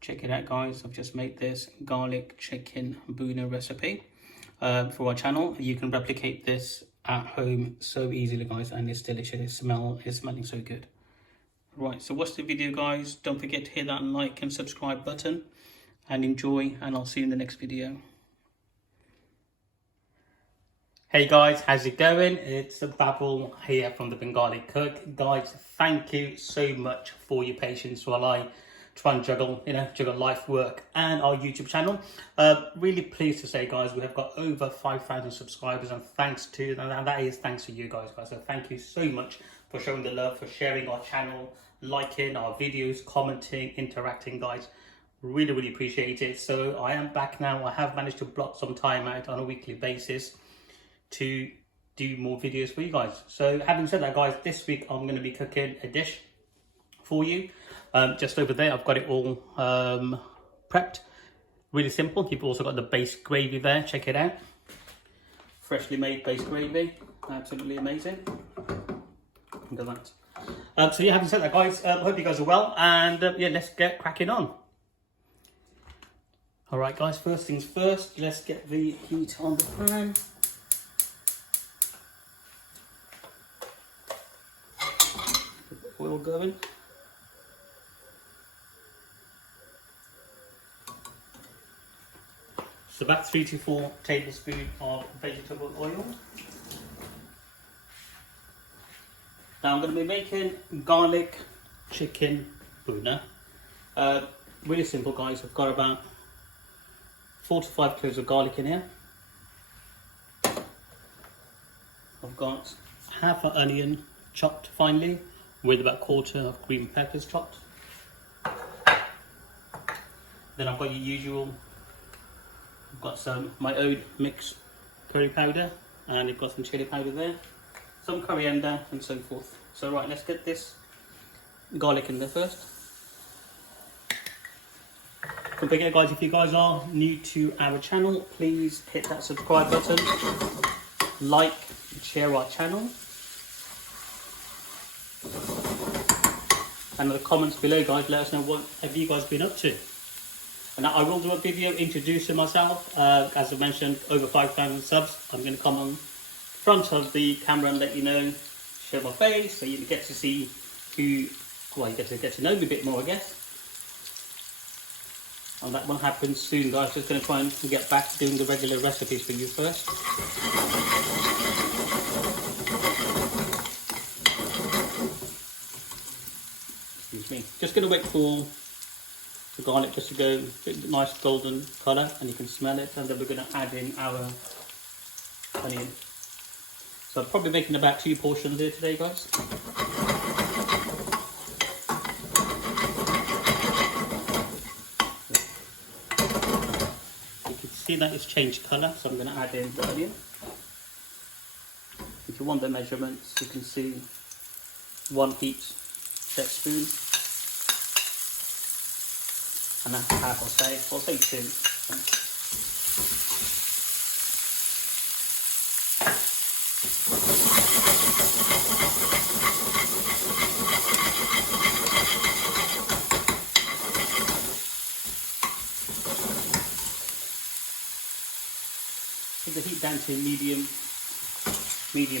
Check it out, guys. I've just made this garlic chicken bhuna recipe for our channel. You can replicate this at home so easily, guys, and it's delicious. It's smelling so good. Right, so watch the video, guys. Don't forget to hit that like and subscribe button and enjoy, and I'll see you in the next video. Hey guys, how's it going? It's Babul here from the Bengali Cook. Guys, thank you so much for your patience while I try and juggle life, work and our YouTube channel. Really pleased to say, guys, we have got over 5,000 subscribers, and thanks to you guys. So thank you so much for showing the love, for sharing our channel, liking our videos, commenting, interacting, guys. Really appreciate it. So I am back now. I have managed to block some time out on a weekly basis to do more videos for you guys. So having said that, guys, this week I'm going to be cooking a dish for you. Just over there, I've got it all prepped. Really simple. You've also got the base gravy there. Check it out. Freshly made base gravy. Absolutely amazing. Look at that. So yeah, having said that, guys, hope you guys are well. And yeah, let's get cracking on. All right, guys, first things first, let's get the heat on the pan. Oil going. So about 3 to 4 tablespoons of vegetable oil. Now I'm going to be making garlic chicken bhuna. Really simple, guys. I've got about 4 to 5 cloves of garlic in here. I've got half an onion chopped finely, with about 1/4 of green peppers chopped. Then I've got your usual, I've got my own mixed curry powder, and you've got some chilli powder there, some coriander and so forth. So right, let's get this garlic in there first. Don't forget, guys, if you guys are new to our channel, please hit that subscribe button, like, share our channel. And in the comments below, guys, let us know what have you guys been up to. And I will do a video introducing myself. As I mentioned, over 5,000 subs. I'm going to come on front of the camera and let you know, show my face, so you get to see you get to know me a bit more, I guess. And that will happen soon, guys. Just going to try and get back to doing the regular recipes for you first. Excuse me. Just going to wait for the garlic just to go a nice golden colour, and you can smell it, and then we're going to add in our onion. So I'm probably making about 2 portions here today, guys. You can see that it's changed colour, so I'm going to add in the onion. If you want the measurements, you can see 1 heaped set spoon, and that's half, I'll say 2. Put the heat down to medium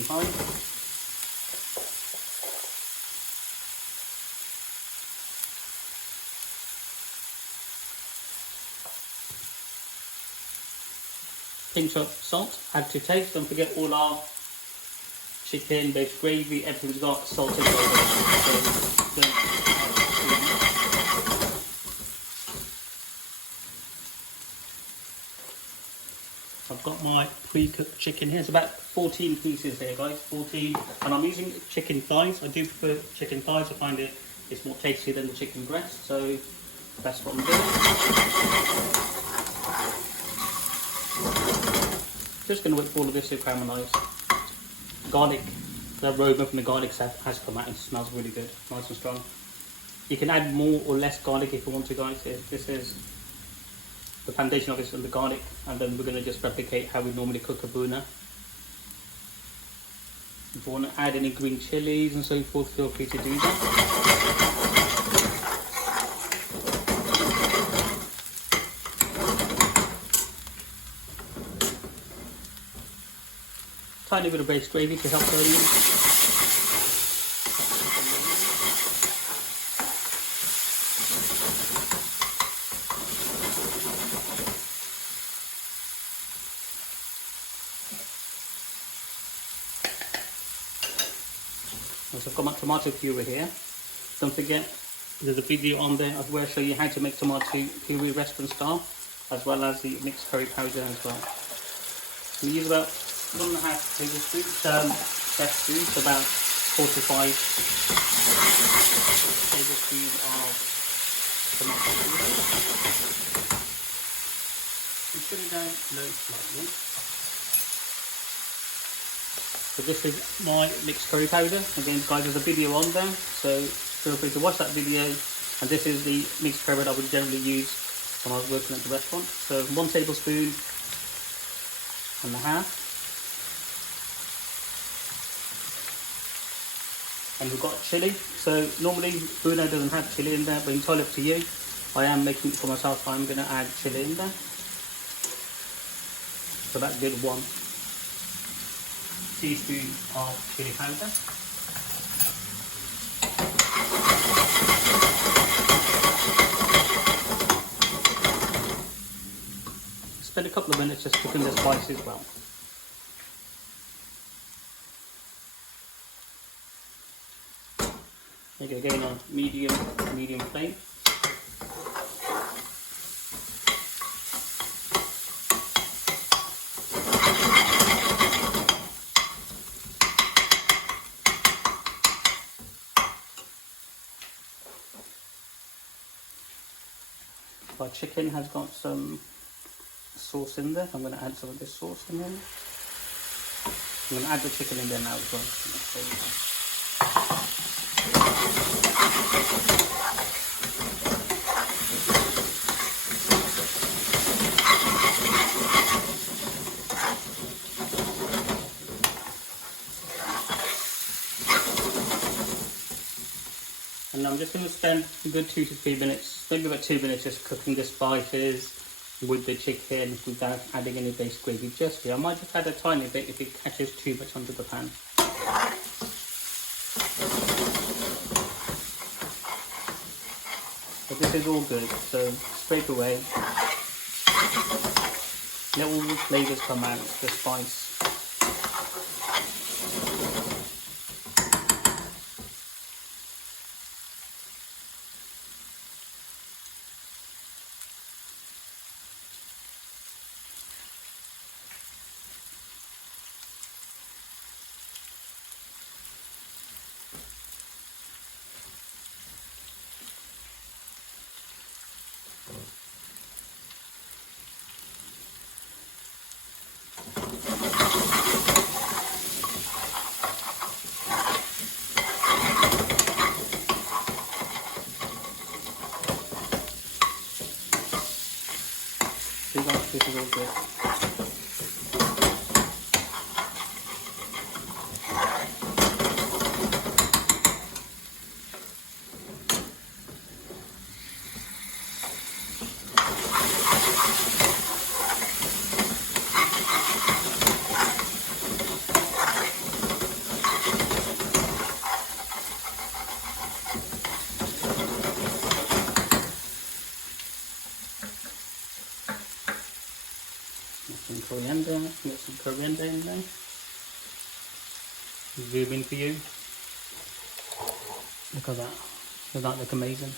high. Pinch of salt, add to taste. Don't forget, all our chicken based gravy, everything's got salt and pepper. I've got my pre-cooked chicken here. It's about 14 pieces here, guys. 14, and I'm using chicken thighs. I do prefer chicken thighs. I find it's more tasty than the chicken breast, so that's what I'm doing. Just going to wait for all of this to caramelise. Garlic, the aroma from the garlic has come out and smells really good, nice and strong. You can add more or less garlic if you want to, guys. This is the foundation of this and the garlic, and then we're going to just replicate how we normally cook a bhuna. If you want to add any green chilies and so forth, feel free to do that. tiny bit of base gravy to help the onions. So I've got my tomato puree here. Don't forget, there's a video on there where I show you how to make tomato puree restaurant style, as well as the mixed curry powder as well. We use about 1.5 tablespoons fresh food, so about 4 to 5 tablespoons of tomato puree. You put it down low slightly. So this is my mixed curry powder. Again, guys, there's a video on there, so feel free to watch that video. And this is the mixed curry that I would generally use when I was working at the restaurant. So 1 tablespoon and a half. And we've got chilli. So normally Bhuna doesn't have chilli in there, but entirely up to you. I am making it for myself, so I'm going to add chilli in there. So that's good 1 teaspoon of chili powder. Spend a couple of minutes just cooking the spice as well. There you go, going on medium flame. Our chicken has got some sauce in there. I'm going to add some of this sauce in there. I'm going to add the chicken in there now as well. And I'm just going to spend a good 2 to 3 minutes, maybe about 2 minutes, just cooking the spices with the chicken without adding any base gravy just here. I might just add a tiny bit if it catches too much onto the pan. But this is all good, so straight away, let all the flavours come out, the spice. This is all good. Some coriander, get some coriander in there. Zoom in for you. Look at that. Does that look amazing?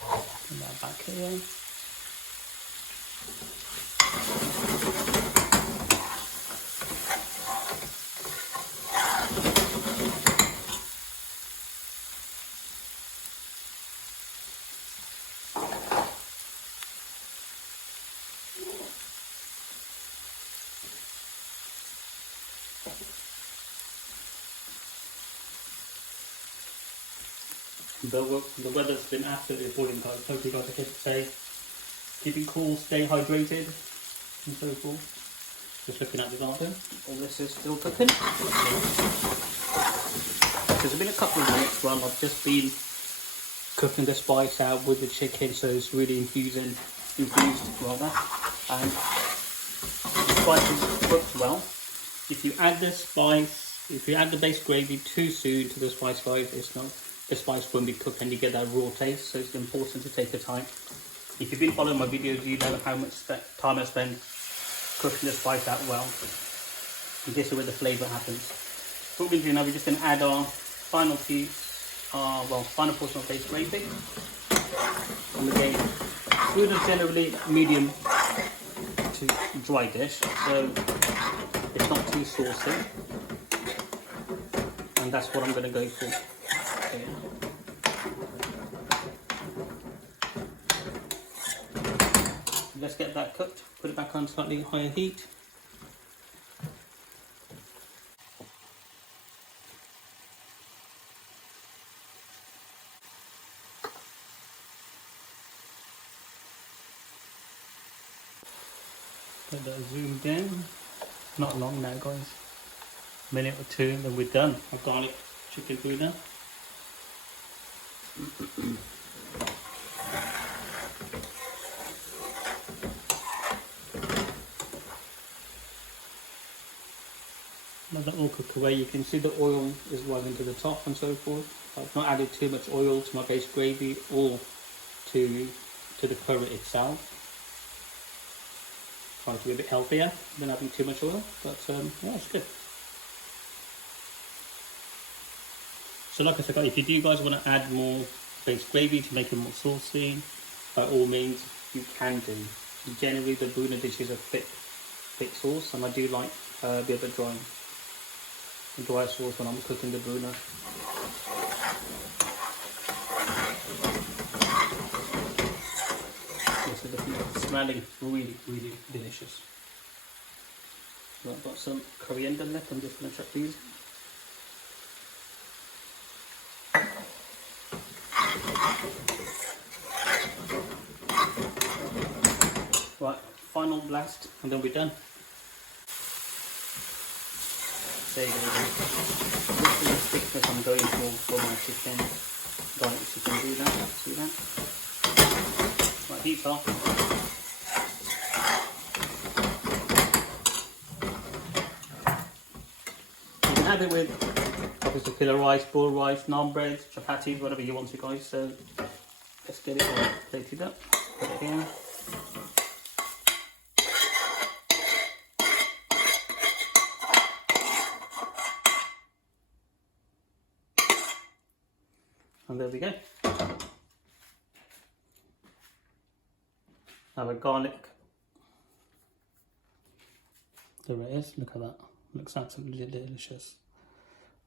Put that back here. The weather's been absolutely appalling, guys. Hope you guys are here to stay. Keep it cool, stay hydrated, and so forth. Just looking at the garden. All this is still cooking. There's been a couple of minutes while I've just been cooking the spice out with the chicken, so it's really infused rather. And the spice has cooked well. if you add the spice, if you add the base gravy too soon to the spice, guys, the spice won't be cooked and you get that raw taste. So it's important to take the time. If you've been following my videos, you know how much time I spend cooking the spice out well. And this is where the flavour happens. What we're going to do now, we're just going to add our final final portion of base gravy. And again, food is generally medium to dry dish, so it's not too saucy. And that's what I'm going to go for. Okay. Let's get that cooked. Put it back on slightly higher heat. Get that zoomed in. Not long now, guys. A minute or two, and then we're done. Our garlic chicken bhuna. Let that all cook away. You can see the oil is rising to the top and so forth. I've not added too much oil to my base gravy or to the curry itself. Trying to be a bit healthier than having too much oil, but yeah, it's good. So like I said, if you do guys want to add more base gravy to make it more saucy, by all means you can do. Generally the bhuna dish is a thick sauce, and I do like a bit of a dry sauce when I'm cooking the bhuna. This is definitely smelling really, really delicious. So I've got some coriander left. I'm just going to chuck these. Right, final blast, and then we're done. There you go. This is the thickness I'm going for my chicken. Garlic chicken bhuna. See that? Right, heat's off. You can have it with obviously pillar rice, boiled rice, naan bread, chapatis, whatever you want to, guys. So let's get it all plated up. Put it here. And there we go. Now a garlic. There it is. Look at that. Looks absolutely delicious.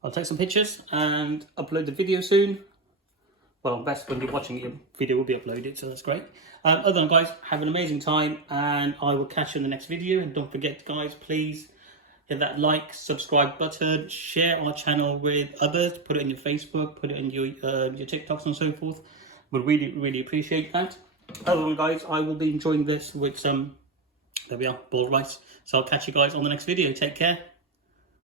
I'll take some pictures and upload the video soon. Well, best when you're watching it, your video will be uploaded, so that's great. Other than guys, have an amazing time, and I will catch you in the next video. And don't forget, guys, please hit that like, subscribe button, share our channel with others, put it in your Facebook, put it in your TikToks and so forth. We'll really, really appreciate that. Other than guys, I will be enjoying this with some, there we are, boiled rice. So I'll catch you guys on the next video. Take care.